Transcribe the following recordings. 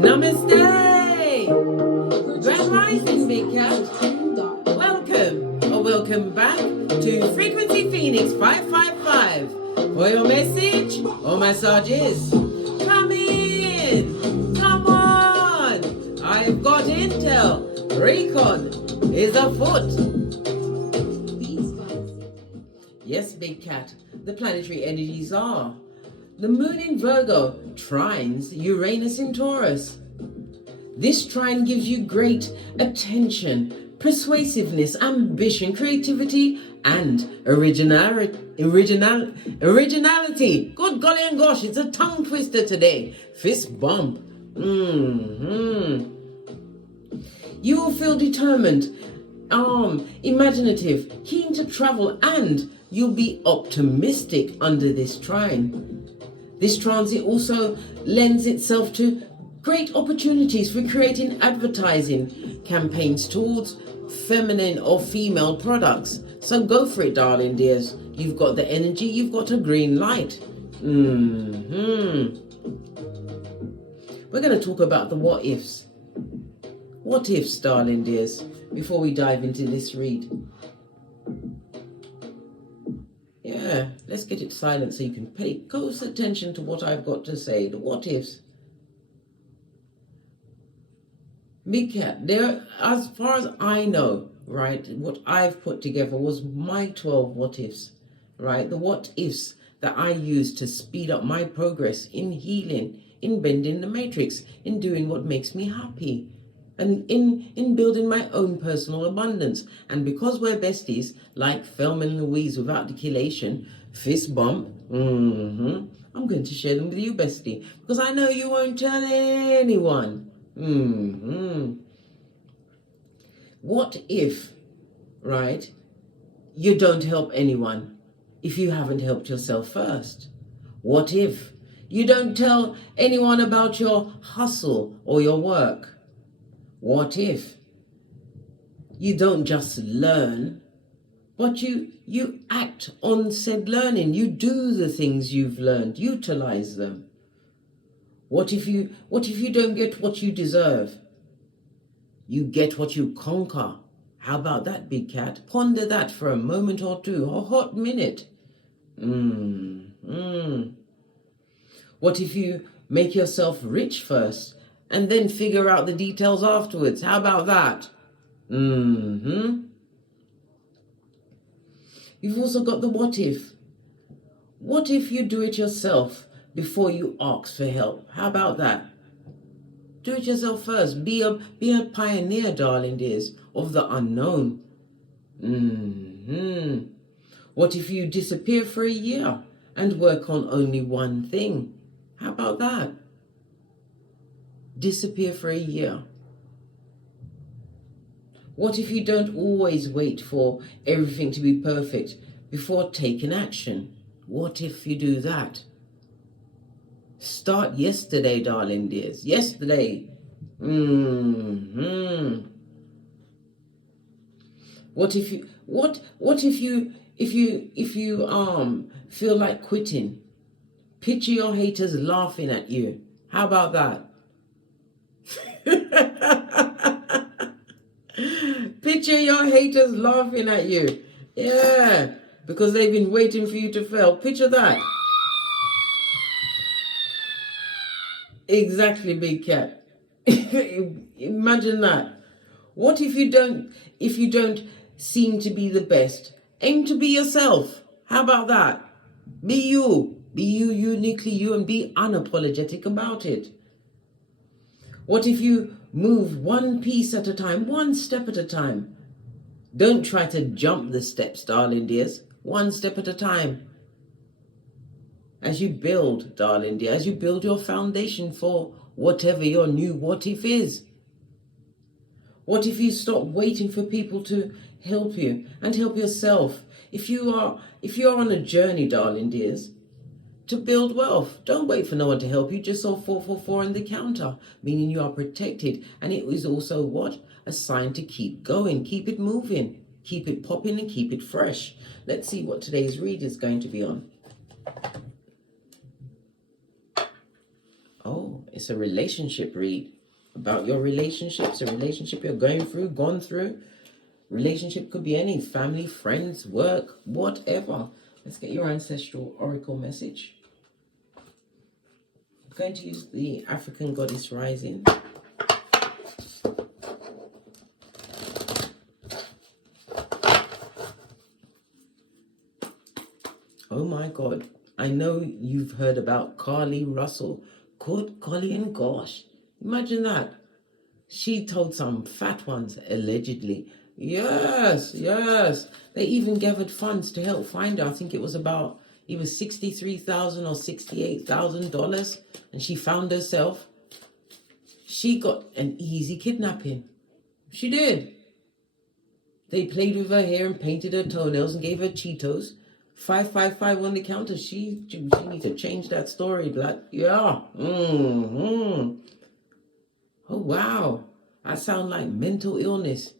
Namaste! Grand Rising, Big Cat. Welcome back to Frequency Phoenix 555 for your message or massages. Come in! Come on! I've got intel. Recon is afoot. Yes, Big Cat, the planetary energies are. The moon in Virgo trines Uranus in Taurus. This trine gives you great attention, persuasiveness, ambition, creativity, and originality. Good golly and gosh, it's a tongue twister today. Fist bump. You will feel determined, imaginative, keen to travel, and you'll be optimistic under this trine. This transit also lends itself to great opportunities for creating advertising campaigns towards feminine or female products. So go for it, darling dears. You've got the energy, you've got a green light. We're going to talk about the what ifs. What ifs, darling dears, before we dive into this read. Yeah, let's get it silent so you can pay close attention to what I've got to say. The what ifs. Big Cat, there, as far as I know, right, what I've put together was my 12 what ifs, right? The what ifs that I use to speed up my progress in healing, in bending the matrix, in doing what makes me happy, and in building my own personal abundance. And because we're besties, like Thelma and Louise without decalation, fist bump, I'm going to share them with you, bestie, because I know you won't tell anyone. What if, right, you don't help anyone if you haven't helped yourself first? What if you don't tell anyone about your hustle or your work? What if you don't just learn, but you act on said learning? You do the things you've learned, utilize them. What if you don't get what you deserve? You get what you conquer. How about that, Big Cat? Ponder that for a moment or two, a hot minute. What if you make yourself rich first and then figure out the details afterwards? How about that? You've also got the what if. What if you do it yourself before you ask for help? How about that? Do it yourself first. Be a pioneer, darling dears, of the unknown. What if you disappear for a year and work on only one thing? How about that? Disappear for a year. What if you don't always wait for everything to be perfect before taking action? What if you do that? Start yesterday, darling dears. Yesterday. What if you feel like quitting? Picture your haters laughing at you. How about that? Picture your haters laughing at you. Yeah, because they've been waiting for you to fail. Picture that. Exactly, Big Cat. Imagine that. What if you don't seem to be the best? Aim to be yourself. How about that? Be you. Be you, uniquely you, and be unapologetic about it. What if you move one piece at a time, one step at a time? Don't try to jump the steps, darling dears. One step at a time. As you build, darling dear, as you build your foundation for whatever your new what if is. What if you stop waiting for people to help you and help yourself? If you are on a journey, darling dears, to build wealth, don't wait for no one to help you. Just saw 444 in the counter, meaning you are protected. And it is also what? A sign to keep going, keep it moving, keep it popping, and keep it fresh. Let's see what today's read is going to be on. Oh, It's a relationship read about your relationships, a relationship you're going through, gone through. Relationship could be any, family, friends, work, whatever. Let's get your ancestral oracle message. I'm going to use the African Goddess Rising. Oh my God. I know you've heard about Carly Russell. Good golly and gosh. Imagine that. She told some fat ones, allegedly. Yes, yes. They even gathered funds to help find her. I think it was about either $63,000 or $68,000. And she found herself. She got an easy kidnapping. She did. They played with her hair and painted her toenails and gave her Cheetos. 555 on the counter. She needs to change that story. Like, yeah. Oh, wow. That sounds like mental illness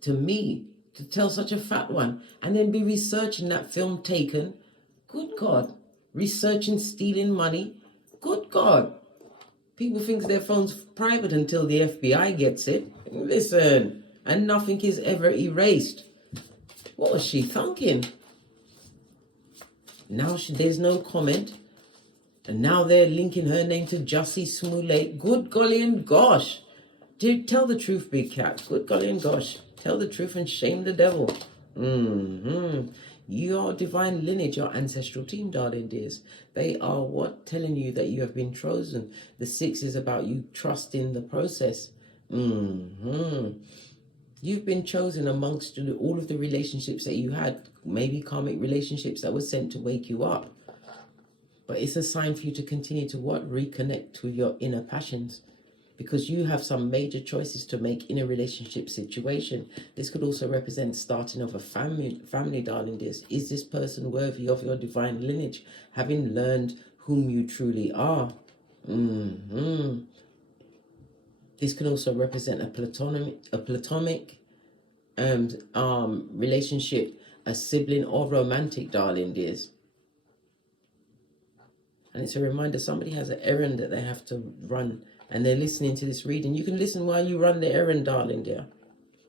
to me, to tell such a fat one. And then be researching that film Taken. Good God. Researching stealing money. Good God. People think their phone's private until the FBI gets it. Listen. And nothing is ever erased. What was she thinking? Now there's no comment. And now they're linking her name to Jussie Smollett. Good golly and gosh. Dude, tell the truth, big cat. Good golly and gosh. Tell the truth and shame the devil. Your divine lineage, your ancestral team, darling dears. They are what? Telling you that you have been chosen. The 6 is about you trusting the process. You've been chosen amongst all of the relationships that you had. Maybe karmic relationships that were sent to wake you up. But it's a sign for you to continue to what? Reconnect with your inner passions. Because you have some major choices to make in a relationship situation. This could also represent starting of a family, darling dears. Is this person worthy of your divine lineage? Having learned whom you truly are. This can also represent a platonic relationship, a sibling or romantic, darling dears. And it's a reminder somebody has an errand that they have to run and they're listening to this reading. You can listen while you run the errand, darling dear.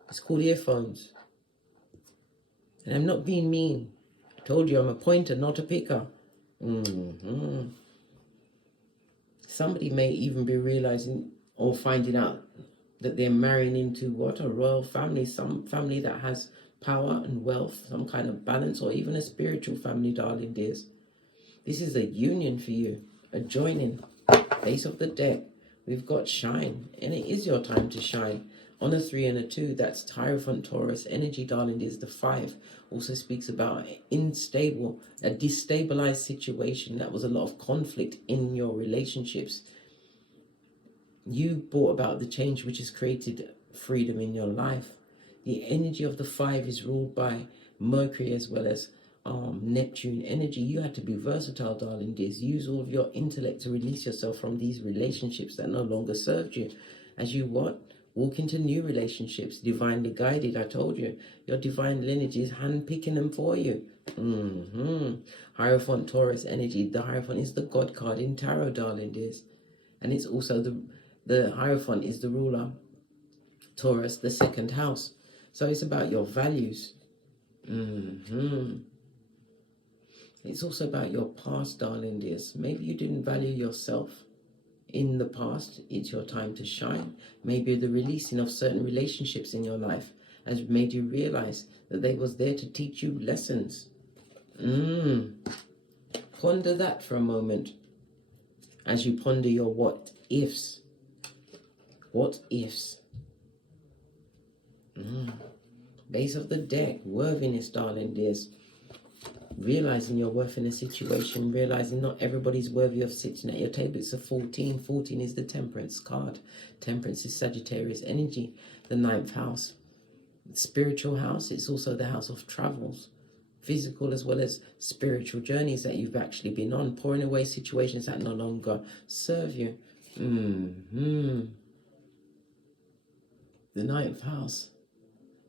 It's called earphones. And I'm not being mean. I told you I'm a pointer, not a picker. Somebody may even be realizing or finding out that they're marrying into what? A royal family. Some family that has power and wealth, some kind of balance, or even a spiritual family, darling dears. This is a union for you, a joining. Base of the deck. We've got shine, and it is your time to shine. On a 3 and a 2, that's Hierophant Taurus energy, darling dears. The 5 also speaks about unstable, a destabilized situation. That was a lot of conflict in your relationships. You brought about the change which has created freedom in your life. The energy of the 5 is ruled by Mercury as well as Neptune energy. You had to be versatile, darling dears. Use all of your intellect to release yourself from these relationships that no longer served you. As you what? Walk into new relationships, divinely guided. I told you, your divine lineage is handpicking them for you. Hierophant Taurus energy. The Hierophant is the God card in tarot, darling dears. And it's also the Hierophant is the ruler, Taurus, the 2nd house. So it's about your values. It's also about your past, darling dears. Maybe you didn't value yourself in the past. It's your time to shine. Maybe the releasing of certain relationships in your life has made you realize that they was there to teach you lessons. Ponder that for a moment as you ponder your what ifs. What ifs? Base of the deck, worthiness, darling dears. Realizing your worth in a situation, realizing not everybody's worthy of sitting at your table. It's a 14. 14 is the Temperance card. Temperance is Sagittarius energy, the 9th house. Spiritual house, it's also the house of travels. Physical as well as spiritual journeys that you've actually been on. Pouring away situations that no longer serve you. The 9th house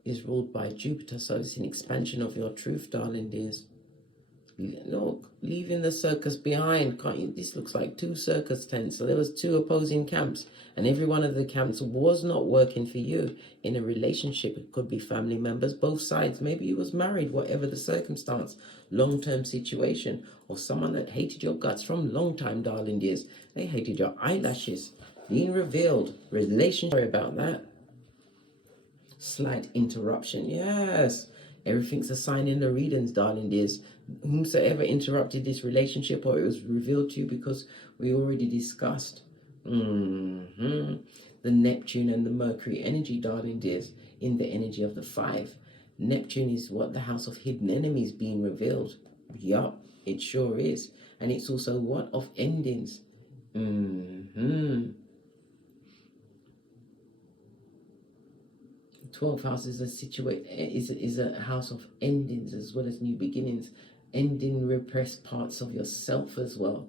is ruled by Jupiter, so it's an expansion of your truth, darling dears. Look, leaving the circus behind. Can't you? This looks like 2 circus tents. So there was 2 opposing camps, and every one of the camps was not working for you in a relationship. It could be family members, both sides. Maybe you was married, whatever the circumstance, long-term situation, or someone that hated your guts from long time, darling dears. They hated your eyelashes being revealed. Relationship. Sorry about that. Slight interruption. Yes. Everything's a sign in the readings, darling dears. Whomsoever interrupted this relationship, or it was revealed to you, because we already discussed the Neptune and the Mercury energy, darling dears, in the energy of the 5. Neptune is what? The house of hidden enemies being revealed. Yup, it sure is. And it's also what? Of endings. 12th house is a house of endings as well as new beginnings, ending repressed parts of yourself as well.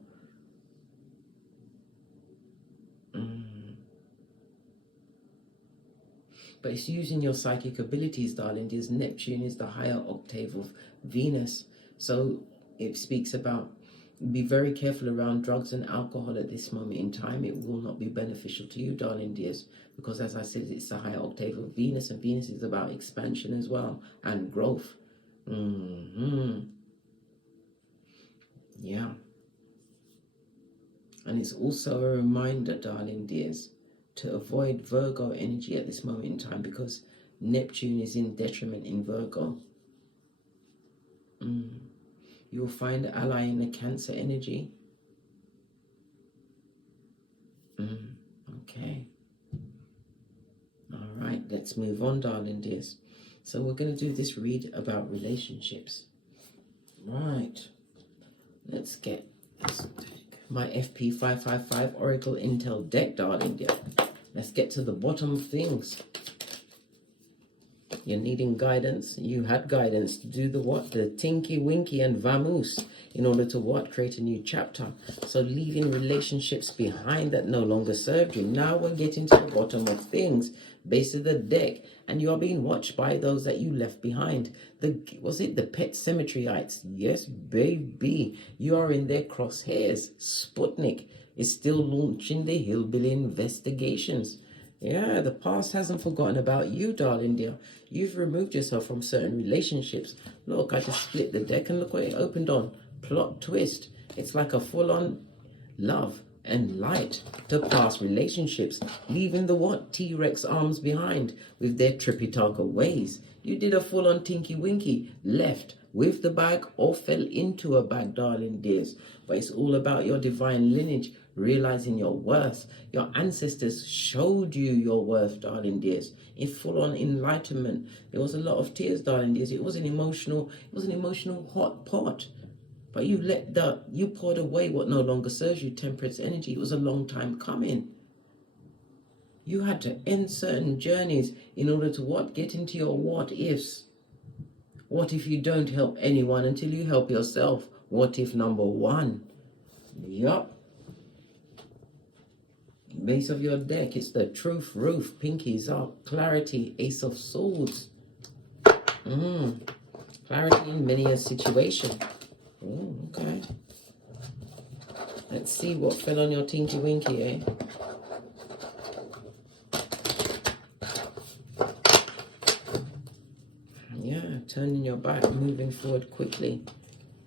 But it's using your psychic abilities, darling. This Neptune is the higher octave of Venus, so it speaks about be very careful around drugs and alcohol at this moment in time. It will not be beneficial to you, darling dears, because as I said, it's a higher octave of Venus, and Venus is about expansion as well and growth. Yeah. And it's also a reminder, darling dears, to avoid Virgo energy at this moment in time, because Neptune is in detriment in Virgo. You will find an ally in the Cancer energy. Okay. All right, let's move on, darling dears. So we're going to do this read about relationships. Right. Let's take my FP555 Oracle Intel deck, darling dear. Let's get to the bottom of things. You're needing guidance. You had guidance to do the what? The tinky winky and vamoose in order to what? Create a new chapter. So leaving relationships behind that no longer served you. Now we're getting to the bottom of things, base of the deck, and you are being watched by those that you left behind. Was it the pet cemeteryites? Yes, baby. You are in their crosshairs. Sputnik is still launching the hillbilly investigations. Yeah, the past hasn't forgotten about you, darling dear. You've removed yourself from certain relationships. Look, I just split the deck and look what it opened on. Plot twist. It's like a full-on love and light to past relationships, leaving the what? T-Rex arms behind with their trippy-targa ways. You did a full-on tinky-winky, left with the bag or fell into a bag, darling dears. But it's all about your divine lineage, realizing your worth. Your ancestors showed you your worth, darling dears, in full-on enlightenment. There was a lot of tears, darling dears. It was an emotional hot pot. But you poured away what no longer serves you, Temperance energy. It was a long time coming. You had to end certain journeys in order to what? Get into your what-ifs. What if you don't help anyone until you help yourself? What if number 1? Yup. Base of your deck, it's the truth roof. Pinkies up. Clarity. Ace of Swords. Clarity in many a situation. Oh, okay. Let's see what fell on your tinky winky, eh? Yeah, turning your back, moving forward quickly.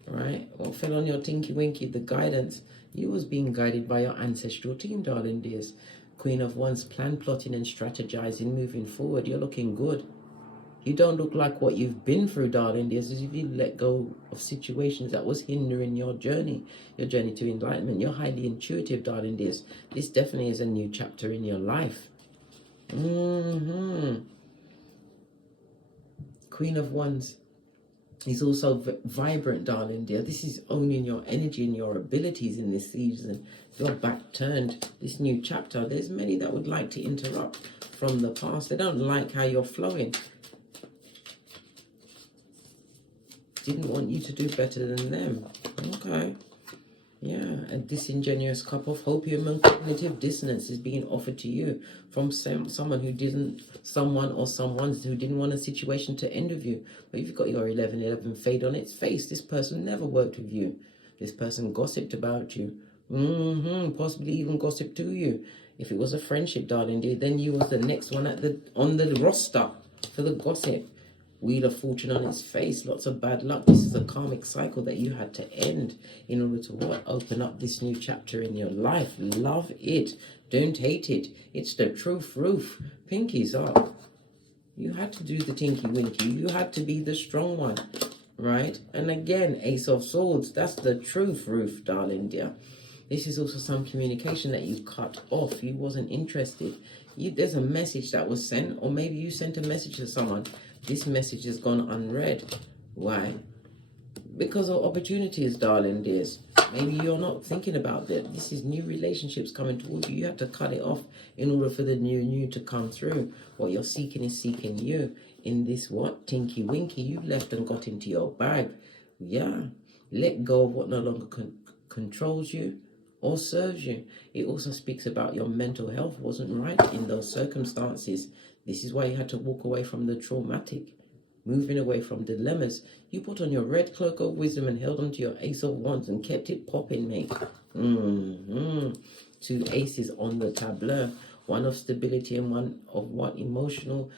Right? What fell on your tinky winky? The guidance. You was being guided by your ancestral team, darling dears. Queen of Wands, plan, plotting and strategizing, moving forward. You're looking good. You don't look like what you've been through, darling dears, as if you let go of situations that was hindering your journey to enlightenment. You're highly intuitive, darling dears. This definitely is a new chapter in your life. Queen of Wands is also vibrant, darling dear. This is owning your energy and your abilities in this season. Your back turned, this new chapter. There's many that would like to interrupt from the past. They don't like how you're flowing. Didn't want you to do better than them. Okay. Yeah, a disingenuous cup of opium and cognitive dissonance is being offered to you from someone who didn't, someone's who didn't want a situation to end with you. But you've got your 1111 fade on its face. This person never worked with you. This person gossiped about you. Possibly even gossiped to you. If it was a friendship, darling dear, then you was the next one on the roster for the gossip. Wheel of Fortune on its face, lots of bad luck. This is a karmic cycle that you had to end in order to what? Open up this new chapter in your life. Love it. Don't hate it. It's the truth roof. Pinkies up. You had to do the tinky winky. You had to be the strong one, right? And again, Ace of Swords. That's the truth roof, darling dear. This is also some communication that you cut off. You wasn't interested. There's a message that was sent, or maybe you sent a message to someone. This message has gone unread. Why? Because of opportunities, darling dears. Maybe you're not thinking about that. This is new relationships coming towards you. You have to cut it off in order for the new to come through. What you're seeking is seeking you. In this what? Tinky winky. You left and got into your bag. Yeah. Let go of what no longer controls you or serves you. It also speaks about your mental health wasn't right in those circumstances. This is why you had to walk away from the traumatic, moving away from dilemmas. You put on your red cloak of wisdom and held onto your Ace of Wands and kept it popping, mate. 2 aces on the tableau. One of stability and one of what? Emotional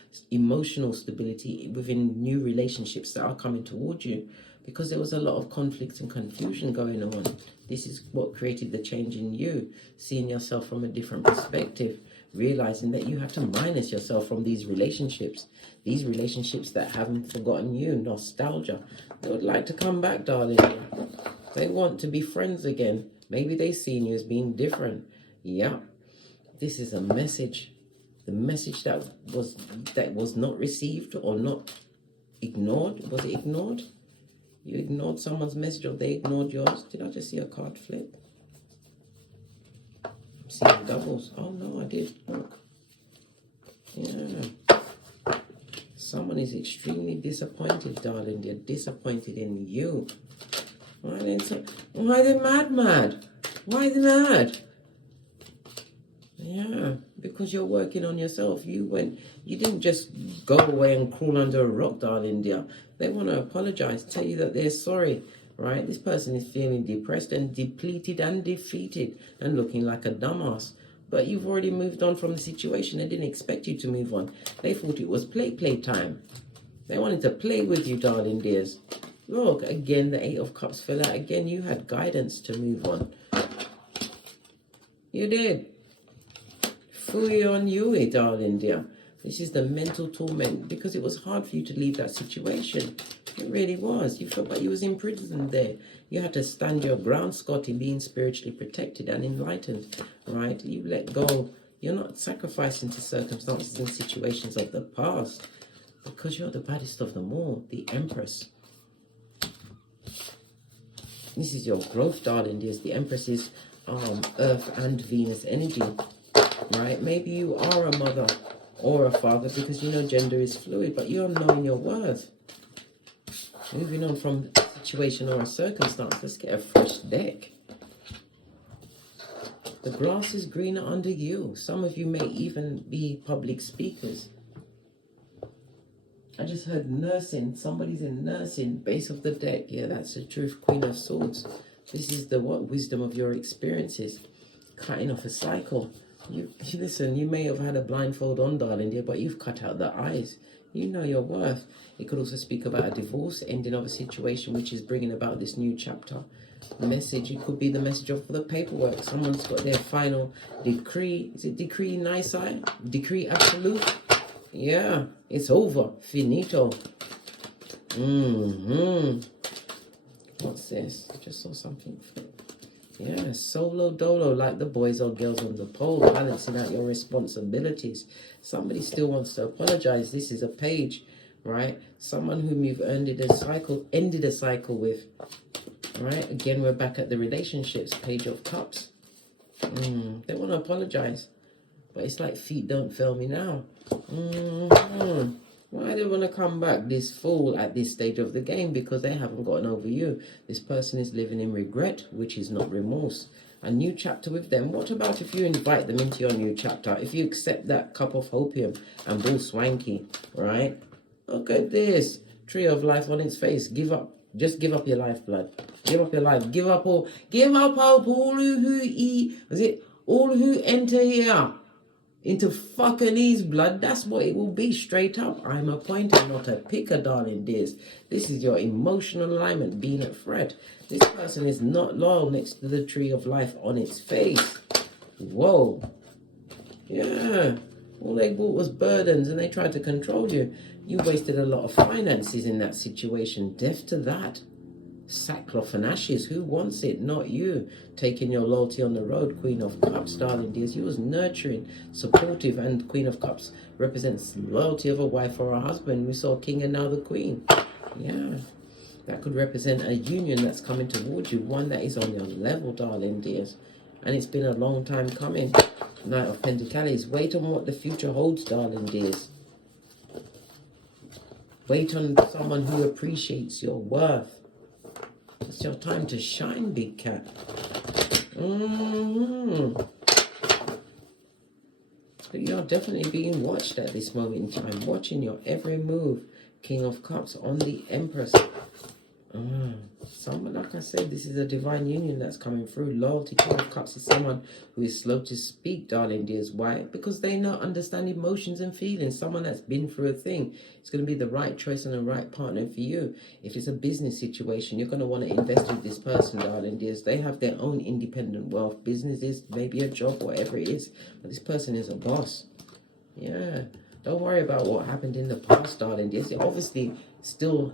stability within new relationships that are coming towards you. Because there was a lot of conflict and confusion going on. This is what created the change in you. Seeing yourself from a different perspective. Realizing that you have to minus yourself from these relationships. These relationships that haven't forgotten you. Nostalgia. They would like to come back, darling. They want to be friends again. Maybe they've seen you as being different. Yeah. This is a message. The message that was not received or not ignored. Was it ignored? You ignored someone's message or they ignored yours. Did I just see a card flip? I'm seeing doubles. Oh no, I did. Look. Yeah. Someone is extremely disappointed, darling. They're disappointed in you. Why are they mad? Why are they mad? Yeah, because you're working on yourself. You didn't just go away and crawl under a rock, darling dear. They want to apologize, tell you that they're sorry, right? This person is feeling depressed and depleted and defeated and looking like a dumbass. But you've already moved on from the situation. They didn't expect you to move on. They thought it was play time. They wanted to play with you, darling dears. Look, again, the 8 of Cups fell out. Again, you had guidance to move on. You did. Fully on you, darling dear. This is the mental torment because it was hard for you to leave that situation. It really was. You felt like you was imprisoned there. You had to stand your ground, Scotty, being spiritually protected and enlightened, right? You let go. You're not sacrificing to circumstances and situations of the past because you're the baddest of them all, the Empress. This is your growth, darling dears. The Empress is Earth and Venus energy. Right? Maybe you are a mother or a father because you know gender is fluid, but you're knowing your worth. Moving on from a situation or a circumstance, let's get a fresh deck. The grass is greener under you. Some of you may even be public speakers. I just heard nursing. Somebody's in nursing. Base of the deck. Yeah, that's the truth. Queen of Swords. This is the wisdom of your experiences. Cutting off a cycle. Listen, you may have had a blindfold on, darling dear, but you've cut out the eyes. You know your worth. It could also speak about a divorce, ending of a situation which is bringing about this new chapter. Message, it could be the message of the paperwork. Someone's got their final decree. Is it decree nisi? Decree absolute? Yeah, it's over. Finito. What's this? I just saw something flip. Yeah, solo dolo, like the boys or girls on the pole, balancing out your responsibilities. Somebody still wants to apologize. This is a page, right? Someone whom you've ended a cycle with, right? Again, we're back at the relationships, Page of Cups. They want to apologize, but it's like feet don't fail me now. Why they want to come back this fool at this stage of the game? Because they haven't gotten over you. This person is living in regret, which is not remorse. A new chapter with them. What about if you invite them into your new chapter? If you accept that cup of opium and bull swanky, right? Look at this. Tree of life on its face. Give up. Just give up your life, blood. Give up your life. Give up all all who enter here into fucking ease, blood. That's what it will be, straight up. I'm a pointer, not a picker, darling dears. This is your emotional alignment being at threat. This person is not loyal next to the tree of life on its face. Whoa. Yeah. All they bought was burdens and they tried to control you. You wasted a lot of finances in that situation. Death to that. Sackcloth and ashes. Who wants it? Not you. Taking your loyalty on the road. Queen of Cups, darling dears. You was nurturing, supportive, and Queen of Cups represents loyalty of a wife or a husband. We saw King and now the Queen. Yeah. That could represent a union that's coming towards you. One that is on your level, darling dears. And it's been a long time coming. Knight of Pentacles. Wait on what the future holds, darling dears. Wait on someone who appreciates your worth. It's your time to shine, big cat. But you're definitely being watched at this moment in time. Watching your every move. King of Cups on the Empress. Someone, like I said, this is a divine union that's coming through. Loyalty. King of Cups is someone who is slow to speak, darling dears. Why? Because they not understand emotions and feelings. Someone that's been through a thing. It's going to be the right choice and the right partner for you. If it's a business situation, you're going to want to invest with this person, darling dears. They have their own independent wealth, businesses, maybe a job, whatever it is. But this person is a boss. Yeah. Don't worry about what happened in the past, darling dears. You obviously still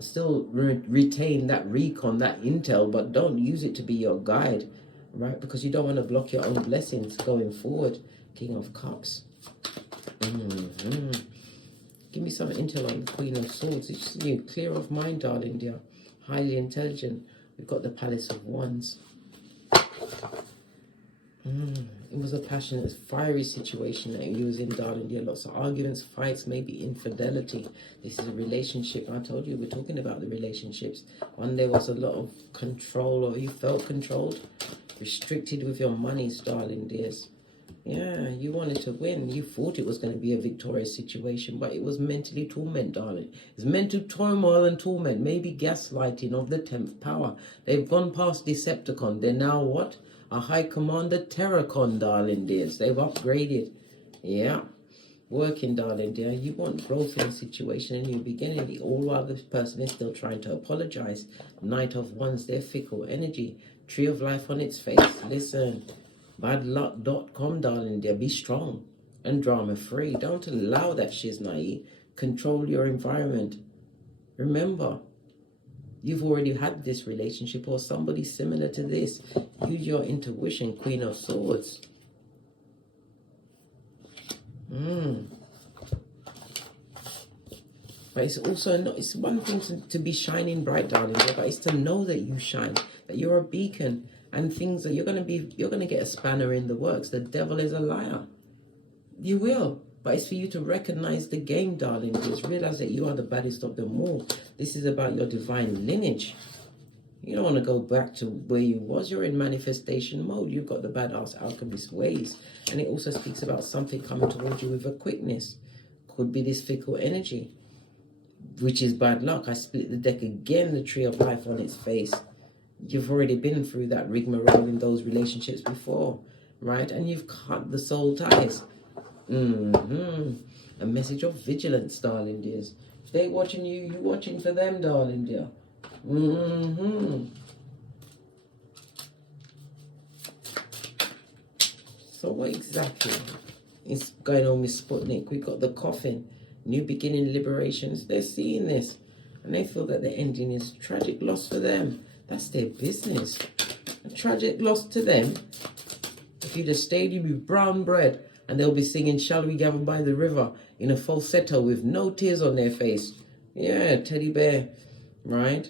retain that recon, that intel, but don't use it to be your guide, right? Because you don't want to block your own blessings going forward. King of Cups. Give me some intel on the Queen of Swords. It's just you, clear of mind, darling dear. Highly intelligent. We've got the Palace of Wands. It was a passionate, fiery situation that you was in, darling dear. Lots of arguments, fights, maybe infidelity. This is a relationship. I told you we're talking about the relationships. One, there was a lot of control, or you felt controlled, restricted with your monies, darling dears. Yeah, you wanted to win. You thought it was going to be a victorious situation, but it was mentally torment, darling. It's mental turmoil and torment, maybe gaslighting of the 10th power. They've gone past Decepticon. They're now what? A High Commander Terracon, darling dears. They've upgraded. Yeah. Working, darling dear. You want growth in a situation, and you're beginning it all while this person is still trying to apologize. Knight of Wands, their fickle energy. Tree of life on its face. Listen. Badluck.com, darling dear. Be strong and drama free. Don't allow that shiznai. Control your environment. Remember, you've already had this relationship or somebody similar to this. Use your intuition, Queen of Swords. But it's also not, it's one thing to be shining bright, darling, but it's to know that you shine, that you're a beacon, and things that you're gonna get a spanner in the works. The devil is a liar. You will. But it's for you to recognize the game, darling. Just realize that you are the baddest of them all. This is about your divine lineage. You don't want to go back to where you was. You're in manifestation mode. You've got the badass alchemist ways. And it also speaks about something coming towards you with a quickness. Could be this fickle energy, which is bad luck. I split the deck again, the Tree of Life on its face. You've already been through that rigmarole in those relationships before, right? And you've cut the soul ties. A message of vigilance, darling dears. If they're watching you, you're watching for them, darling dear. So what exactly is going on with Sputnik? We've got the coffin, new beginning, liberations. They're seeing this and they feel that the ending is tragic loss for them. That's their business. A tragic loss to them. If you'd have stayed, you'd be brown bread. And they'll be singing Shall We Gather by the River in a falsetto with no tears on their face. Yeah, teddy bear, right?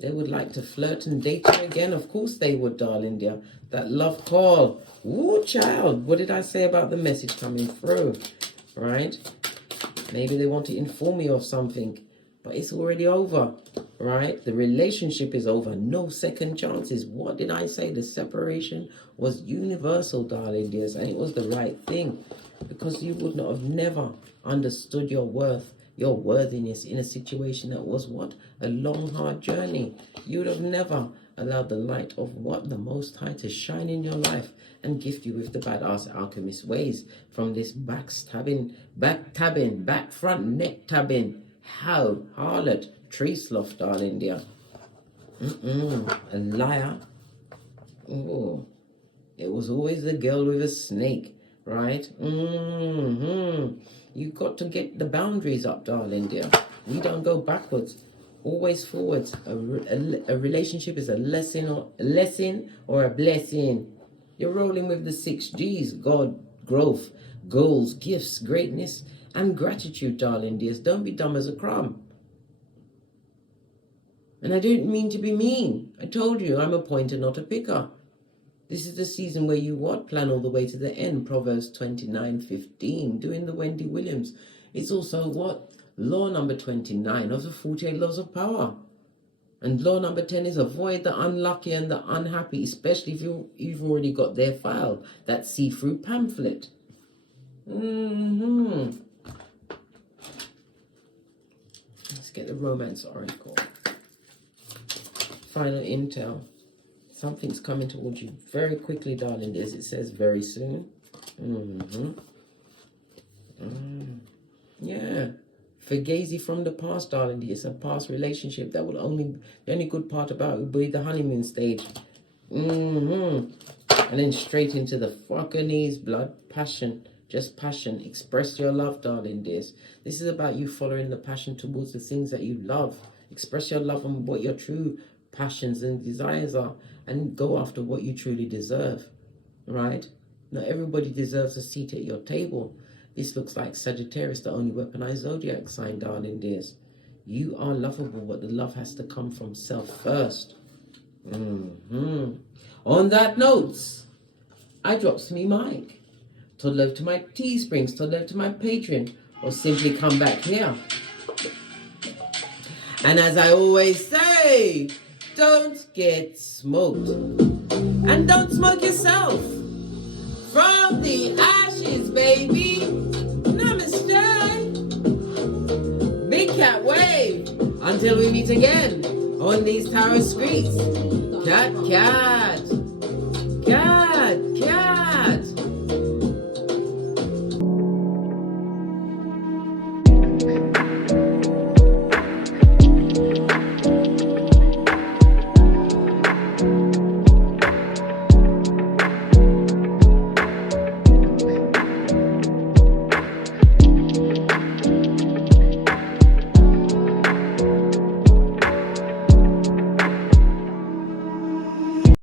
They would like to flirt and date you again. Of course they would, darling dear. That love call. Ooh, child. What did I say about the message coming through? Right? Maybe they want to inform you of something, but it's already over, right? The relationship is over. No second chances. What did I say? The separation was universal, darling dears, and it was the right thing, because you would not have never understood your worth, your worthiness in a situation that was what? A long, hard journey. You would have never allowed the light of what? The Most High to shine in your life and gift you with the badass alchemist ways from this backstabbing, back front neck tabbing, harlot, tree sloth, darling dear. A liar. Oh, it was always the girl with a snake, right? You got to get the boundaries up, darling dear. We don't go backwards, always forwards. A relationship is a lesson or a blessing. You're rolling with the 6 G's: God, growth, goals, gifts, greatness, and gratitude, darling dears. Don't be dumb as a crumb. And I don't mean to be mean. I told you, I'm a pointer, not a picker. This is the season where you what? Plan all the way to the end. Proverbs 29:15. Doing the Wendy Williams. It's also what? Law number 29 of the 48 laws of power. And law number 10 is avoid the unlucky and the unhappy, especially if you've already got their file, that see-through pamphlet. Let's get the romance oracle. Final intel. Something's coming towards you very quickly, darling. As it says, very soon. Yeah. Fugazi from the past, darling. It's a past relationship that will only, the only good part about it will be the honeymoon stage. And then straight into the fucking blood, passion. Just passion. Express your love, darling dears. This is about you following the passion towards the things that you love. Express your love on what your true passions and desires are, and go after what you truly deserve, right? Not everybody deserves a seat at your table. This looks like Sagittarius, the only weaponized zodiac sign, darling dears. You are lovable, but the love has to come from self first. On that note, I drops me mic. Toddle over to my Teesprings, toddle over to my Patreon, or simply come back here. And as I always say, don't get smoked. And don't smoke yourself. From the ashes, baby. Namaste. Big cat wave. Until we meet again on these tarot streets. Cat, cat. Cat, cat.